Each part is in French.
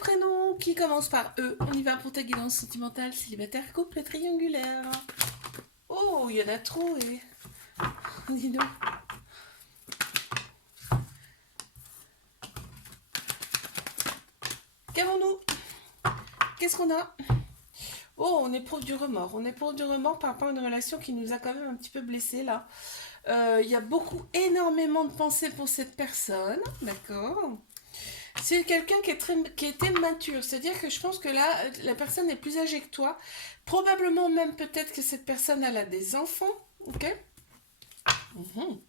prénom qui commence par E. On y va pour ta guidance sentimentale, célibataire, couple triangulaire. Oh, il y en a trop et... Dis donc. Qu'avons-nous? Qu'est-ce qu'on a? Oh, on éprouve du remords. On éprouve du remords par rapport à une relation qui nous a quand même un petit peu blessés là. Il y a énormément de pensées pour cette personne, d'accord? C'est quelqu'un qui était mature, c'est-à-dire que je pense que là, la personne est plus âgée que toi. Probablement même peut-être que cette personne elle a des enfants, ok? Mhm.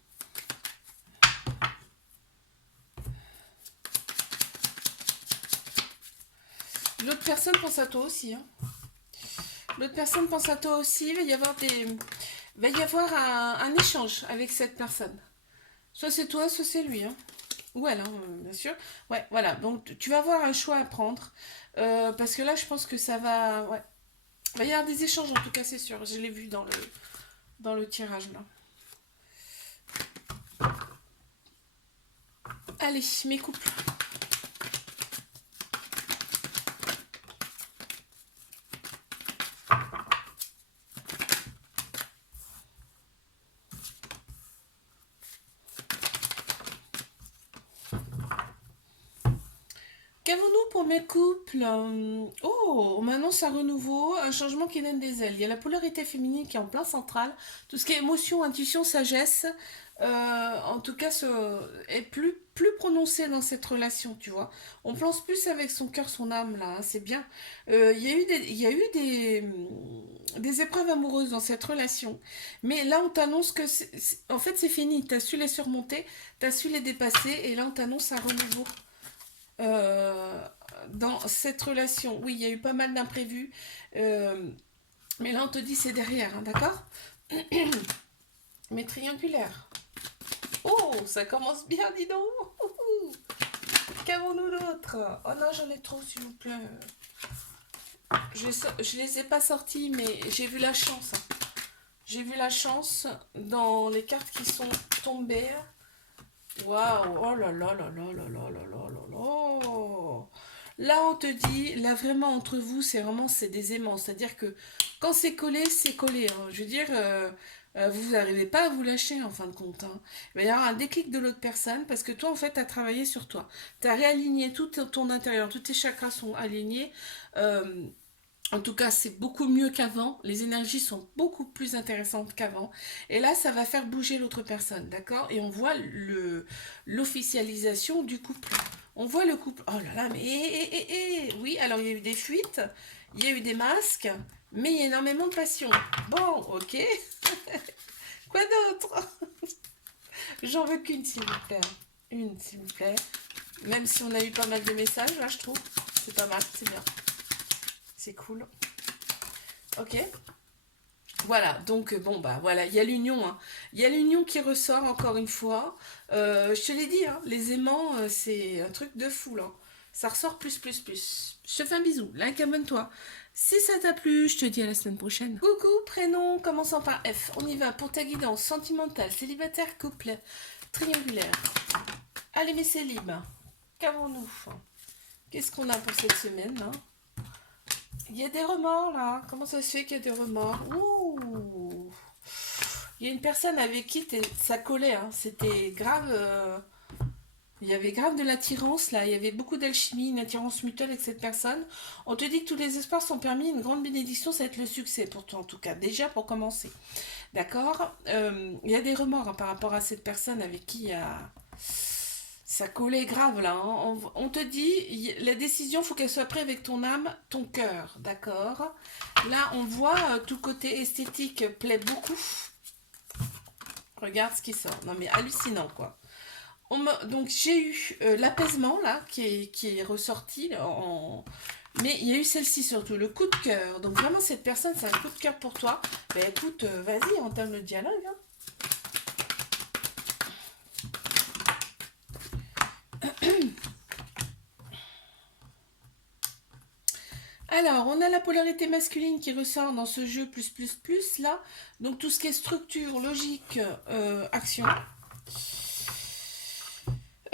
L'autre personne pense à toi aussi, hein. L'autre personne pense à toi aussi. Va y avoir un échange avec cette personne. Soit c'est toi, soit c'est lui, hein. Ou elle, hein, bien sûr. Ouais, voilà. Donc tu vas avoir un choix à prendre. Parce que là, je pense que ça va. Ouais. Il va y avoir des échanges, en tout cas, c'est sûr. Je l'ai vu dans le tirage, là. Allez, mes couples. Qu'avons-nous pour mes couples? Oh, on m'annonce un renouveau, un changement qui donne des ailes. Il y a la polarité féminine qui est en plein central. Tout ce qui est émotion, intuition, sagesse, en tout cas, est plus prononcé dans cette relation, tu vois. On pense plus avec son cœur, son âme, là, hein, c'est bien. Il y a eu des épreuves amoureuses dans cette relation. Mais là, on t'annonce que, en fait, c'est fini. Tu as su les surmonter, tu as su les dépasser, et là, on t'annonce un renouveau euh, dans cette relation. Oui, il y a eu pas mal d'imprévus, euh, mais là on te dit c'est derrière, hein, d'accord? Mais triangulaire. Oh, ça commence bien, dis donc. Qu'avons-nous d'autre? Oh non, j'en ai trop, s'il vous plaît. Je les ai pas sortis, mais j'ai vu la chance, hein. J'ai vu la chance dans les cartes qui sont tombées. Waouh, oh là là là là là là là là là là. Là, on te dit, là vraiment entre vous, c'est des aimants. C'est-à-dire que quand c'est collé, hein. Je veux dire, vous n'arrivez pas à vous lâcher en fin de compte, hein. Il va y avoir un déclic de l'autre personne parce que toi, en fait, tu as travaillé sur toi. Tu as réaligné tout ton intérieur, tous tes chakras sont alignés. Euh, en tout cas, c'est beaucoup mieux qu'avant. Les énergies sont beaucoup plus intéressantes qu'avant. Et là, ça va faire bouger l'autre personne, d'accord? Et on voit l'officialisation du couple. On voit le couple. Oh là là, mais oui, alors il y a eu des fuites, il y a eu des masques, mais il y a énormément de passion. Bon, ok. Quoi d'autre? J'en veux qu'une, s'il vous plaît. Une, s'il vous plaît. Même si on a eu pas mal de messages, là, je trouve. C'est pas mal, c'est bien. C'est cool. Ok. Voilà, donc bon bah voilà, il y a l'union, hein. Il y a l'union qui ressort encore une fois. Je te l'ai dit, hein, les aimants, c'est un truc de fou là. Ça ressort plus, plus, plus. Je te fais un bisou, like, abonne-toi. Si ça t'a plu, je te dis à la semaine prochaine. Coucou, prénom commençant par F. On y va pour ta guidance sentimentale, célibataire, couple, triangulaire. Allez mes célibes, qu'avons-nous? Qu'est-ce qu'on a pour cette semaine là? Il y a des remords là. Comment ça se fait qu'il y a des remords? Ouh. Il y a une personne avec qui ça collait, hein. C'était grave. Il y avait grave de l'attirance là. Il y avait beaucoup d'alchimie, une attirance mutuelle avec cette personne. On te dit que tous les espoirs sont permis. Une grande bénédiction, ça va être le succès pour toi en tout cas. Déjà pour commencer. D'accord. Il y a des remords, hein, par rapport à cette personne avec qui il y a. Ça collait grave là, hein. On te dit, la décision, faut qu'elle soit prise avec ton âme, ton cœur, d'accord? Là, on voit tout côté esthétique plaît beaucoup. Regarde ce qui sort. Non mais hallucinant quoi. Donc j'ai eu l'apaisement là qui est ressorti là, mais il y a eu celle-ci surtout, le coup de cœur. Donc vraiment cette personne, c'est un coup de cœur pour toi. Ben écoute, vas-y, entame le dialogue, hein. Alors, on a la polarité masculine qui ressort dans ce jeu plus plus plus là. Donc tout ce qui est structure, logique, action.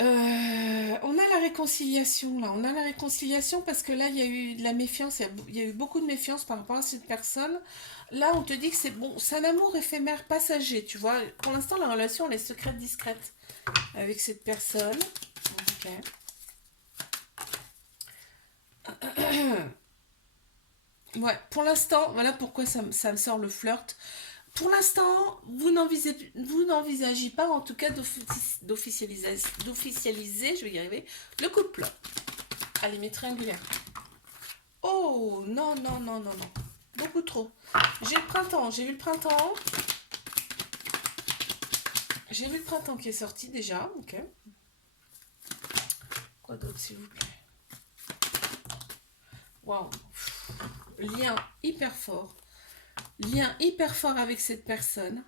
On a la réconciliation là, on a la réconciliation parce que là il y a eu de la méfiance, il y a eu beaucoup de méfiance par rapport à cette personne. Là on te dit que c'est bon, c'est un amour éphémère passager, tu vois. Pour l'instant la relation elle est secrète, discrète avec cette personne. Ok. Ouais, pour l'instant, voilà pourquoi ça me sort le flirt. Pour l'instant, vous n'envisagez pas en tout cas d'officialiser, je vais y arriver, le couple. Allez, mes triangulaires. Oh, non, non, non, non, non. Beaucoup trop. J'ai le printemps, j'ai vu le printemps. J'ai vu le printemps qui est sorti déjà, ok. Quoi d'autre, s'il vous plaît? Waouh. Lien hyper fort. Lien hyper fort avec cette personne.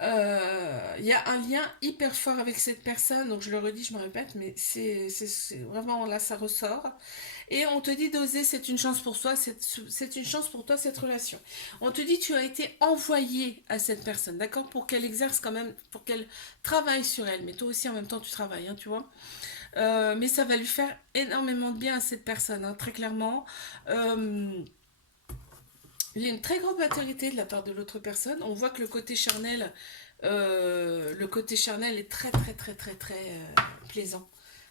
Il y a un lien hyper fort avec cette personne, donc je le redis, je me répète, mais c'est vraiment là, ça ressort. Et on te dit d'oser, c'est une chance pour toi, c'est une chance pour toi cette relation. On te dit tu as été envoyé à cette personne, d'accord, pour qu'elle exerce quand même, pour qu'elle travaille sur elle, mais toi aussi en même temps tu travailles, hein, tu vois. Mais ça va lui faire énormément de bien à cette personne, hein, très clairement. Euh, il y a une très grande maturité de la part de l'autre personne. On voit que le côté charnel est très très très très très plaisant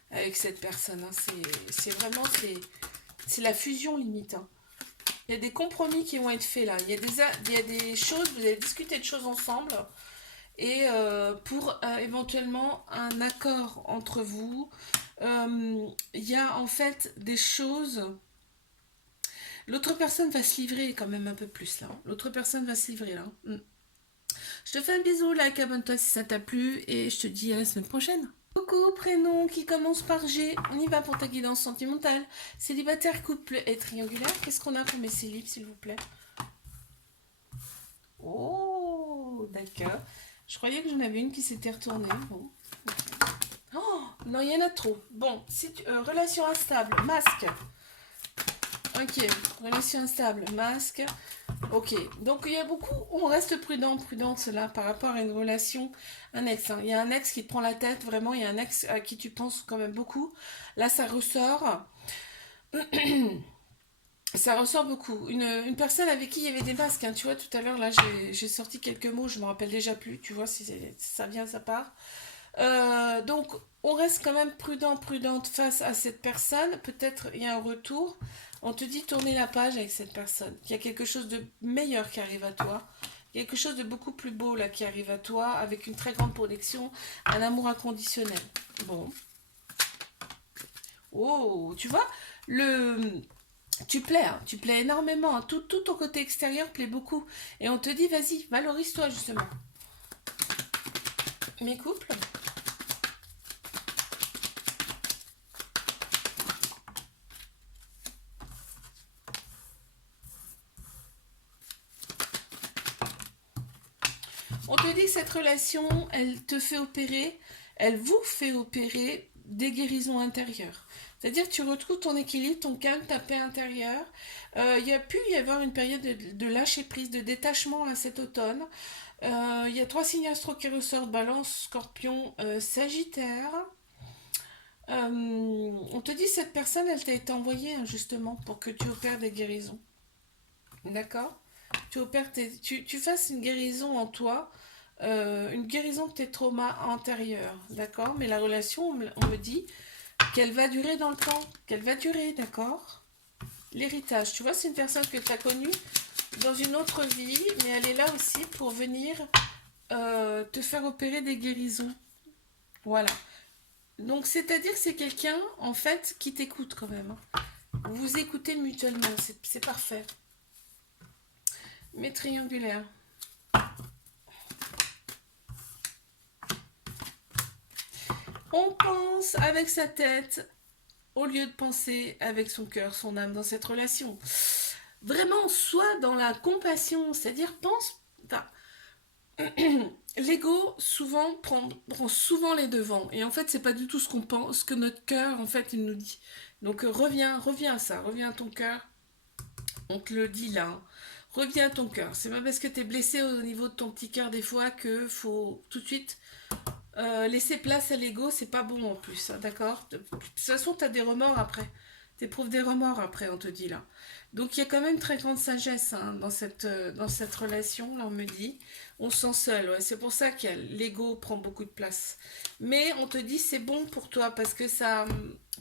avec cette personne, hein. C'est vraiment c'est la fusion limite, hein. Il y a des compromis qui vont être faits là. Il y a des choses, vous allez discuter de choses ensemble et pour éventuellement un accord entre vous. Il y a en fait des choses. L'autre personne va se livrer quand même un peu plus là. L'autre personne va se livrer là. Mm. Je te fais un bisou, like, abonne-toi si ça t'a plu et je te dis à la semaine prochaine. Coucou, prénom qui commence par G. On y va pour ta guidance sentimentale. Célibataire, couple et triangulaire. Qu'est-ce qu'on a pour mes célibes, s'il vous plaît? Oh, d'accord. Je croyais que j'en avais une qui s'était retournée. Bon. Oh, non, il y en a trop. Bon, relation instable, masque. Ok, relation instable, masque. Ok, donc il y a beaucoup, on reste prudent, prudente là par rapport à une relation, un ex, hein. Il y a un ex qui te prend la tête, vraiment, il y a un ex à qui tu penses quand même beaucoup. Là, ça ressort, ça ressort beaucoup. Une personne avec qui il y avait des masques, hein. Tu vois, tout à l'heure, là, j'ai sorti quelques mots, je me rappelle déjà plus, tu vois, si ça vient, ça part. Donc, on reste quand même prudent, prudente face à cette personne. Peut-être il y a un retour. On te dit tourner la page avec cette personne. Qu'il y a quelque chose de meilleur qui arrive à toi. Quelque chose de beaucoup plus beau là qui arrive à toi avec une très grande connexion, un amour inconditionnel. Bon. Oh, tu vois, le tu plais, hein, tu plais énormément, hein. Tout ton côté extérieur plaît beaucoup. Et on te dit, vas-y, valorise-toi justement. Mes couples. On te dit que cette relation, elle te fait opérer, elle vous fait opérer des guérisons intérieures. C'est-à-dire que tu retrouves ton équilibre, ton calme, ta paix intérieure. Il y a pu y avoir une période de lâcher prise, de détachement là, cet automne. Il y a trois signes astro qui ressortent, Balance, Scorpion, Sagittaire. On te dit cette personne, elle t'a été envoyée, hein, justement pour que tu opères des guérisons. D'accord. Tu fasses une guérison en toi, une guérison de tes traumas antérieurs, d'accord. Mais la relation, on me dit qu'elle va durer dans le temps, qu'elle va durer, d'accord. L'héritage, tu vois, c'est une personne que tu as connue dans une autre vie, mais elle est là aussi pour venir te faire opérer des guérisons. Voilà. Donc, c'est-à-dire que c'est quelqu'un, en fait, qui t'écoute quand même, hein. Vous vous écoutez mutuellement, c'est parfait. Mes triangulaires. On pense avec sa tête au lieu de penser avec son cœur, son âme dans cette relation. Vraiment, soit dans la compassion, c'est-à-dire pense. Enfin, l'ego souvent prend souvent les devants et en fait c'est pas du tout ce qu'on pense, ce que notre cœur en fait il nous dit. Donc reviens à ça, reviens à ton cœur. On te le dit là, hein. Reviens à ton cœur. C'est pas parce que t'es blessé au niveau de ton petit cœur des fois que faut tout de suite Laisser place à l'ego, c'est pas bon en plus, hein, d'accord? De toute façon, tu as des remords après. T'éprouves des remords après, on te dit là. Donc il y a quand même très grande sagesse hein, dans cette relation, là on me dit. On se sent seul, ouais. C'est pour ça que l'ego prend beaucoup de place. Mais on te dit c'est bon pour toi parce que ça,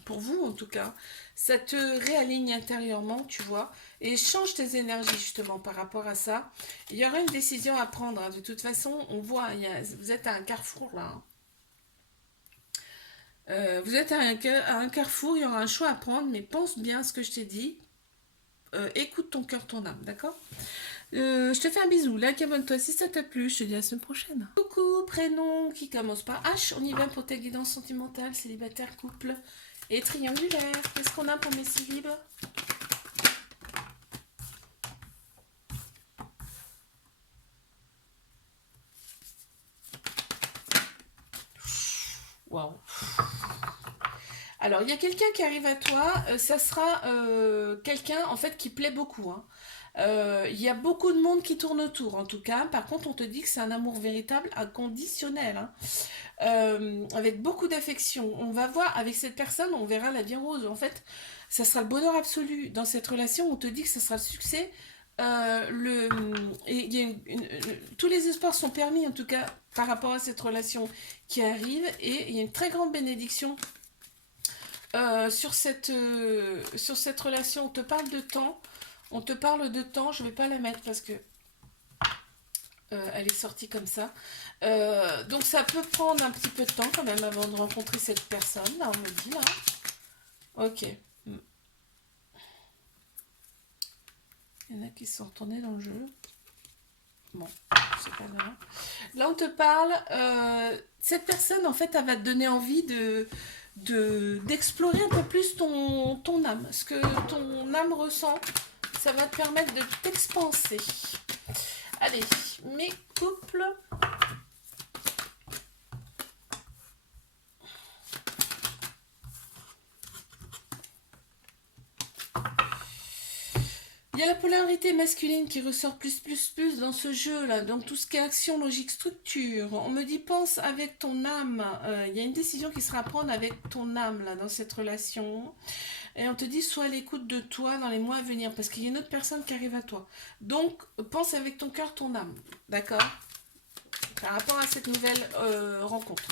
pour vous en tout cas, ça te réaligne intérieurement, tu vois, et change tes énergies justement par rapport à ça. Il y aura une décision à prendre, hein. De toute façon, on voit, vous êtes à un carrefour là, hein. Vous êtes à un carrefour, il y aura un choix à prendre, mais pense bien à ce que je t'ai dit. Écoute ton cœur, ton âme, d'accord? Je te fais un bisou, like, abonne-toi si ça t'a plu, je te dis à la semaine prochaine. Coucou, prénom qui commence par H, on y va pour ta guidance sentimentale, célibataire, couple et triangulaire. Qu'est-ce qu'on a pour mes célibes? Waouh. Alors, il y a quelqu'un qui arrive à toi, ça sera quelqu'un en fait qui plaît beaucoup, hein. Il y a beaucoup de monde qui tourne autour, en tout cas. Par contre, on te dit que c'est un amour véritable, inconditionnel, hein. Avec beaucoup d'affection. On va voir avec cette personne, on verra la vie rose. En fait, ça sera le bonheur absolu. Dans cette relation, on te dit que ça sera le succès. Et il y a tous les espoirs sont permis, en tout cas, par rapport à cette relation qui arrive. Et il y a une très grande bénédiction sur cette relation. On te parle de temps. On te parle de temps. Je ne vais pas la mettre parce que elle est sortie comme ça. Donc ça peut prendre un petit peu de temps quand même avant de rencontrer cette personne. Là, on me dit là. Ok. Il y en a qui sont retournés dans le jeu. Bon, c'est pas grave. Là, on te parle. Cette personne, en fait, elle va te donner envie d'explorer un peu plus ton âme. Ce que ton âme ressent, ça va te permettre de t'expanser. Allez, mes couples. Il y a la polarité masculine qui ressort plus dans ce jeu-là, donc tout ce qui est action, logique, structure. On me dit pense avec ton âme. Il y a une décision qui sera à prendre avec ton âme là dans cette relation. Et on te dit sois à l'écoute de toi dans les mois à venir parce qu'il y a une autre personne qui arrive à toi. Donc pense avec ton cœur, ton âme, d'accord? Par rapport à cette nouvelle rencontre.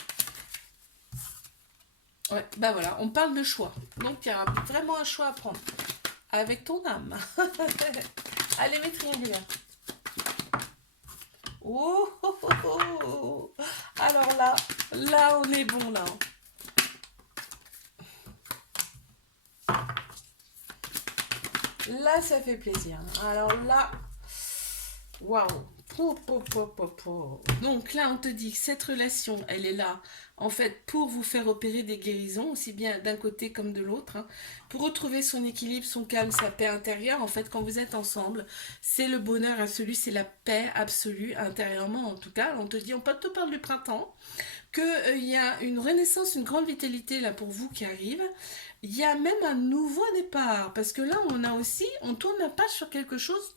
Ouais, bah voilà, on parle de choix. Donc il y a vraiment un choix à prendre. Avec ton âme. Allez, mes triangulaires. Oh, oh, oh, oh. Alors là, on est bon, là. Là, ça fait plaisir. Alors là, waouh. Donc là, on te dit que cette relation, elle est là, en fait, pour vous faire opérer des guérisons, aussi bien d'un côté comme de l'autre, hein, pour retrouver son équilibre, son calme, sa paix intérieure. En fait, quand vous êtes ensemble, c'est le bonheur absolu, c'est la paix absolue, intérieurement en tout cas. On te dit, on te parle du printemps, qu'il y a une renaissance, une grande vitalité là pour vous qui arrive. Il y a même un nouveau départ, parce que là, on a aussi, on tourne la page sur quelque chose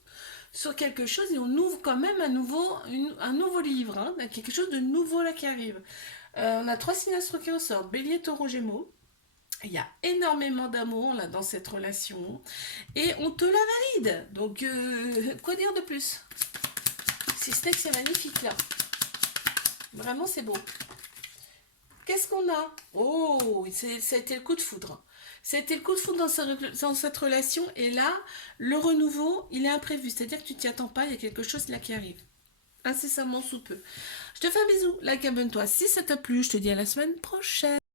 et on ouvre quand même un nouveau livre, hein, quelque chose de nouveau là qui arrive. On a 3 signes astro qui ressortent, Bélier, Taureau, Gémeaux. Il y a énormément d'amour là dans cette relation et on te la valide. Donc quoi dire de plus? Si ce n'est que c'est magnifique là. Vraiment c'est beau. Qu'est-ce qu'on a? Oh, ça a été le coup de foudre. Ça a été le coup de foudre dans cette relation et là, le renouveau, il est imprévu. C'est-à-dire que tu t'y attends pas, il y a quelque chose là qui arrive. Incessamment sous peu. Je te fais un bisou, like, abonne-toi si ça t'a plu. Je te dis à la semaine prochaine.